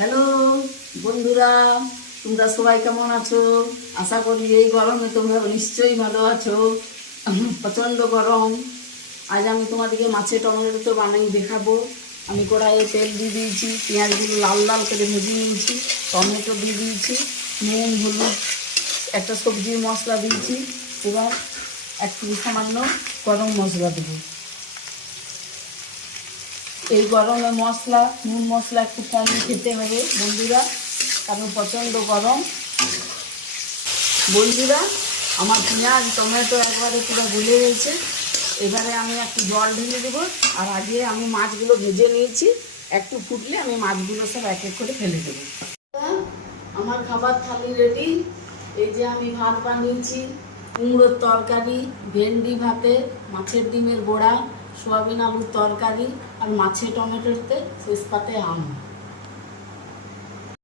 Hello বন্ধুরা, তোমরা সবাই কেমন আছো? আশা করি এই গরমে তোমরা নিশ্চয়ই ভালো আছো। প্রচণ্ড গরম। আজ আমি তোমাদেরকে মাছের টমেটো তো বানাই দেখাবো। আমি কড়াইয়ে তেল দিয়ে দিয়েছি, পেঁয়াজগুলো লাল লাল করে ভেজে নিয়েছি, টমেটো দিয়ে দিয়েছি, নুন হলুদ একটা সবজির মশলা দিয়েছি। এবার একটু সামান্য গরম মশলা দেবো। এই গরমে মশলা নুন মশলা একটু কম খেতে হবে বন্ধুরা, কারণ প্রচণ্ড গরম। বন্ধুরা, আমার পেঁয়াজ টমেটো একবারে পুরো গলে রয়েছে। এবারে আমি একটু জল ঢেলে দেবো। আর আগে আমি মাছগুলো ভেজে নিয়েছি, একটু ফুটলে আমি মাছগুলো সব এক এক করে ফেলে দেবো। আমার খাবার থালি রেডি। এই যে আমি ভাত বানিয়েছি, কুমড়োর তরকারি, ভেন্ডি ভাতে, মাছের ডিমের বড়া, সোয়াবিন আলুর তরকারি আর মাছের টমেটোতে শেষ পাতে আম।